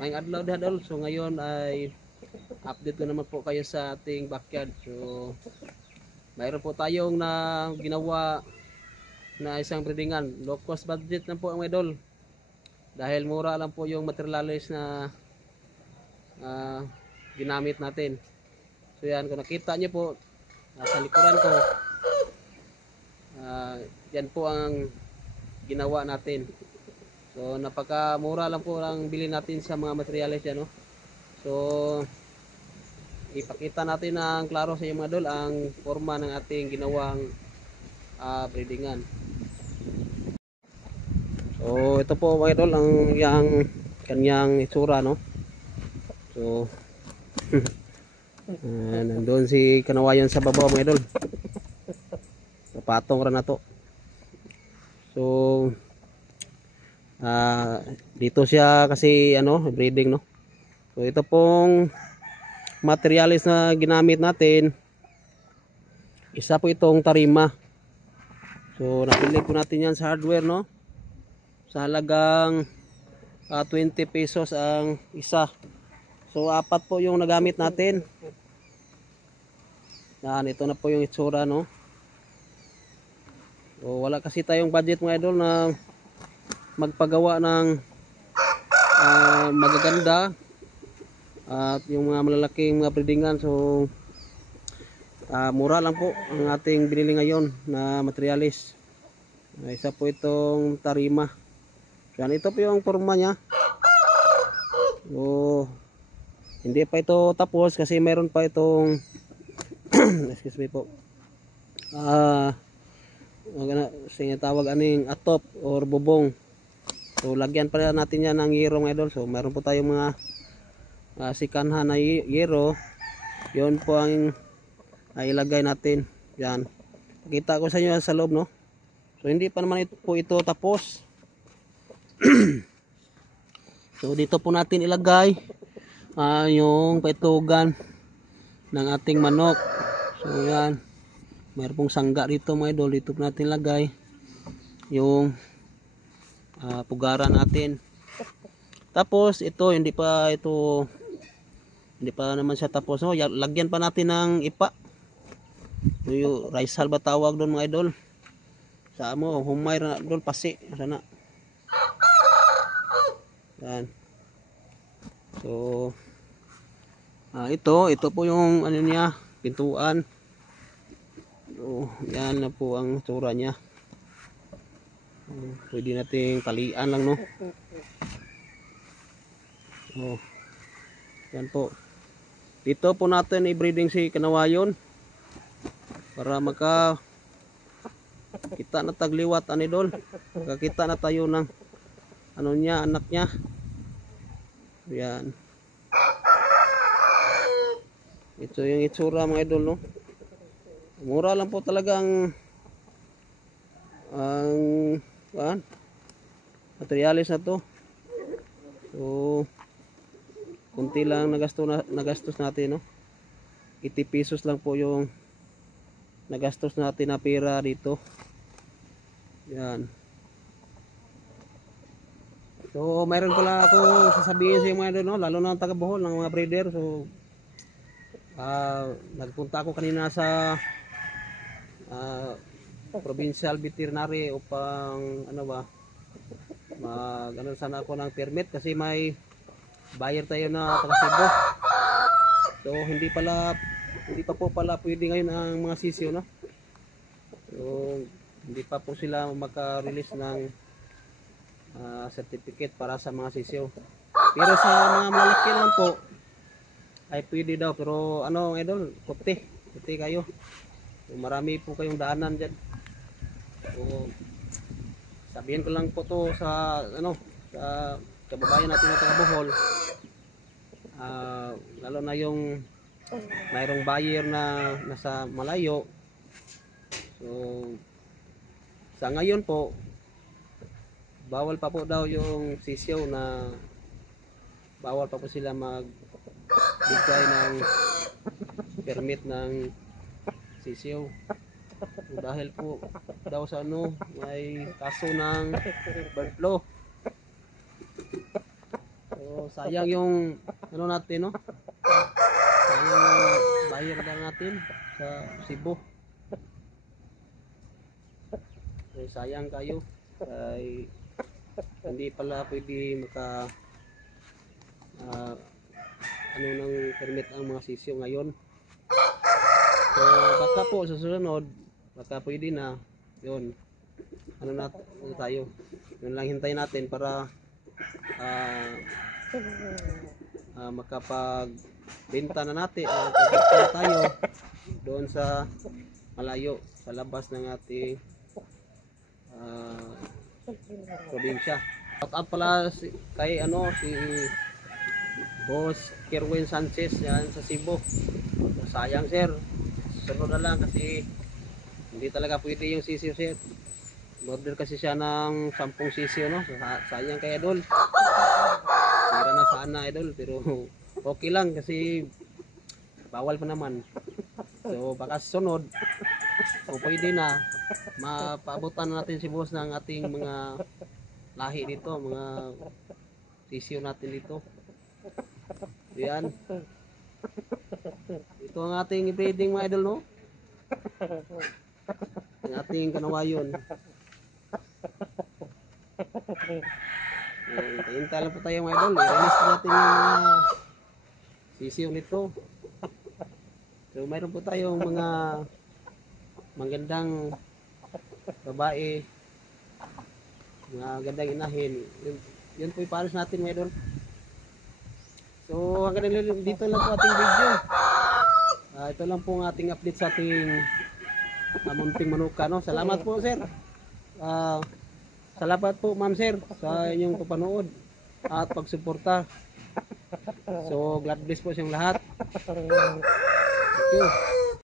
Maayong adlaw din idol. So ngayon ay update ko naman po kayo sa ating backyard. So mayroon po tayong na ginawa na isang breedingan. Low cost budget lang po ang idol. Dahil mura lang po yung materials na ginamit natin. So yan, kung nakita nyo po sa likuran ko, yan po ang ginawa natin. So napakamura lang po ang bili natin sa mga materials yan, no? So ipakita natin ng klaro sa inyo mga idol ang forma ng ating ginawang breedingan. So ito po mga idol ang kanyang itsura, no? So nandun si kanawayon sa babaw mga idol. Napatong ra na to. So dito siya kasi breeding, no? So ito pong materials na ginamit natin, isa po itong tarima. So napili po natin yan sa hardware, no? Sa halagang 20 pesos ang isa. So apat po yung nagamit natin. Yan, ito na po yung itsura, no? So wala kasi tayong budget mga idol na magpagawa ng magaganda at yung mga malalaking mga breedingan. So mura lang po ang ating binili ngayon na materialis. Isa po itong tarima. So yan, ito po yung forma nya. So hindi pa ito tapos kasi mayroon pa itong excuse me po, sinatawag aning atop or bubong. So lagyan pa natin yan ng yero mga idol. So meron po tayong mga sikanhan na yero. Yun po ang ilagay natin. Yan, pakita ko sa inyo sa loob, no? So hindi pa naman po ito tapos. So dito po natin ilagay yung paitugan ng ating manok. So yan, mayroon pong sangga dito mga idol. Dito po natin lagay yung pugaran natin. Tapos ito hindi pa naman siya tapos, no? Lagyan pa natin ng ipa. Yung rice hull ba tawag doon mga idol? Sa mo humay na doon, pasi sana. Yan. So ito po yung niya, pintuan. So yan na po ang tsura niya. Pwede nating talian lang, no? So yan po. Dito po natin i-breeding si kanawayon para kita na tagliwat anidol. Makakita na tayo ng niya, anak niya. Yan. Ito yung itsura mga idol, no? Mura lang po talagang ang materialis na to. So kunti lang nagastos natin, no? 80 pesos lang po yung nagastos natin na pera dito. Yan. So mayroon pala ako sasabihin sa mga idol, no? Lalo na ang taga Bohol ng mga breeder. So nagpunta ako kanina sa provincial veterinary upang sana ako ng permit kasi may buyer tayo na taga Cebu. So hindi pa po pala pwede ngayon ang mga sisyo, no? So hindi pa po sila maka-release ng certificate para sa mga sisyo. Pero sa mga malaki lang po ay pwede daw. Pero idol, puti kayo. So, marami po kayong daanan dyan. So sabihin ko lang po to sa sa kababayan natin na taga Bohol, lalo na yung mayroong buyer na nasa malayo. So sa ngayon po bawal pa po daw yung sisyo, na bawal pa po sila magbigay ng permit ng sisyo. Dahil po daw sa may kaso ng bird flu. So So, sayang yung ano natin, no? Sayang yung bayar na natin sa Cebu. So, sayang kayo. Ay hindi pala pwede maka ano nang permit ang mga sisyo ngayon. So, baka po sa susunod, baka pwede na. Yun. Ano tayo? Yun lang hintayin natin para makapagbenta na natin pagbenta tayo doon sa malayo sa labas ng ating probinsya. Shout out pala kay si Boss Kerwin Sanchez yan sa Cebu. Sayang sir, sunod na lang kasi hindi talaga pwede yung sisiyo sir. Order kasi siya ng 10 sisiyo, no? Sayang kay Idol. Tira na sana Idol, pero okay lang kasi bawal pa naman. So baka sunod, o pwede na mapaabutan natin si boss ng ating mga lahi dito, mga sisiyo natin dito. Yan. Ito ang ating breeding mga Idol, no? Ang ating kanawayon. Hintay lang po tayo mga Idol. I-release po natin yung mga sisiyo nito. So mayroon po tayong mga magandang babae, mga gandang inahin. Yun po iparos natin mga Idol. So hanggang dito lang po ating video. Ito lang po ang ating update sa ating munting manuka, no? Salamat po sir. Salamat po ma'am sir sa inyong papanood at pagsuporta. So God bless po sa lahat. Thank you.